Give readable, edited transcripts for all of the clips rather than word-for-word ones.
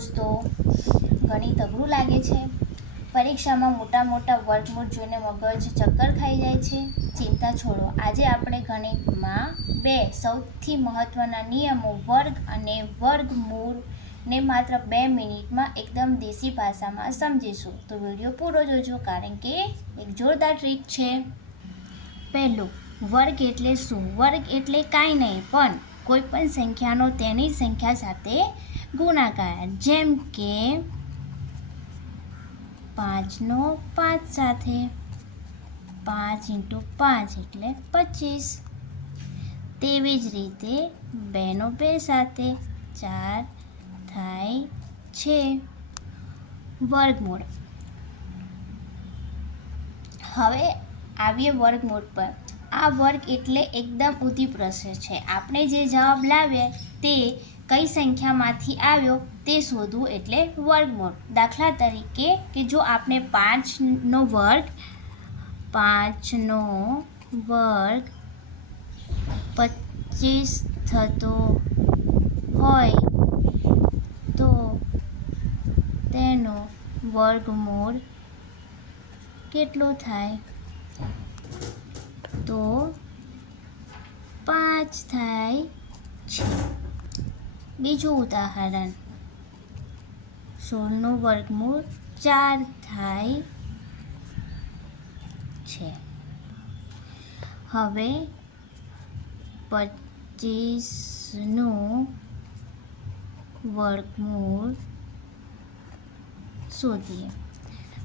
દોસ્તો, ગણિત અઘરું લાગે છે? પરીક્ષામાં મોટા મોટા વર્ગમૂળ જોઈને મગજ ચક્કર ખાઈ જાય છે? ચિંતા છોડો, આજે આપણે ગણિતમાં બે સૌથી મહત્ત્વના નિયમો વર્ગ અને વર્ગમૂળને માત્ર 2 મિનિટમાં એકદમ દેશી ભાષામાં સમજીશું. તો વિડીયો પૂરો જોજો, કારણ કે એક જોરદાર ટ્રીક છે. પહેલું, વર્ગ એટલે શું? વર્ગ એટલે કાંઈ નહીં પણ કોઈ પણ સંખ્યાનો તેની સંખ્યા સાથે ગુણાકાર. જેમ કે 5નો 5 સાથે, 5 × 5 એટલે 25. તેવી જ રીતે 2નો 2 સાથે 4 થાય છે. વર્ગમૂળ. હવે આવીએ વર્ગમૂળ પર. આ વર્ગ એટલે એકદમ ઊંધી પ્રોસેસ છે. આપણે જે જવાબ લાવ્યા તે કઈ સંખ્યામાંથી આવ્યો તે શોધવું એટલે વર્ગમૂળ. દાખલા તરીકે કે જો આપણે 5નો વર્ગ 25 થતો હોય તો તેનો વર્ગમૂળ કેટલું થાય? તો 5 થાય છે. બીજું ઉદાહરણ, 16નું વર્ગમૂળ 4 થાય છે. હવે 25નું વર્ગમૂળ શોધીએ.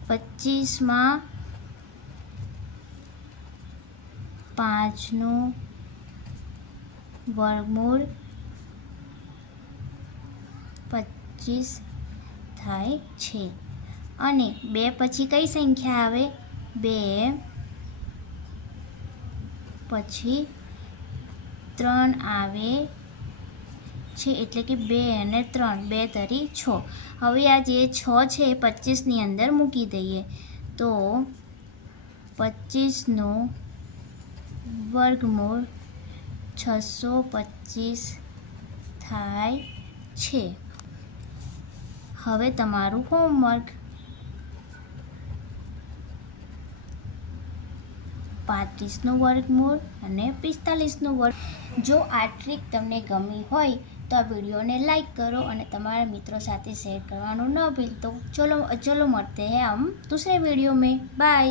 25માં 5નું વર્ગમૂળ 25 થાય છે. અને 2 પછી કઈ સંખ્યા આવે? 2 પછી 3 આવે છે, એટલે કે 2 અને 3, 2 તરી 6. હવે આ જે 6 છે એ 25ની અંદર મૂકી દઈએ તો 25નું વર્ગમૂળ 625 થાય છે. હવે તમારું હોમવર્ક. 35નું વર્ગમૂળ અને 45નું વર્ગ. જો આ ટ્રીક તમને ગમી હોય તો આ વિડીયોને લાઈક કરો અને તમારા મિત્રો સાથે શેર કરવાનું ન ભૂલતો. ચલો મળते हैं हम दूसरे वीडियो में. बाय.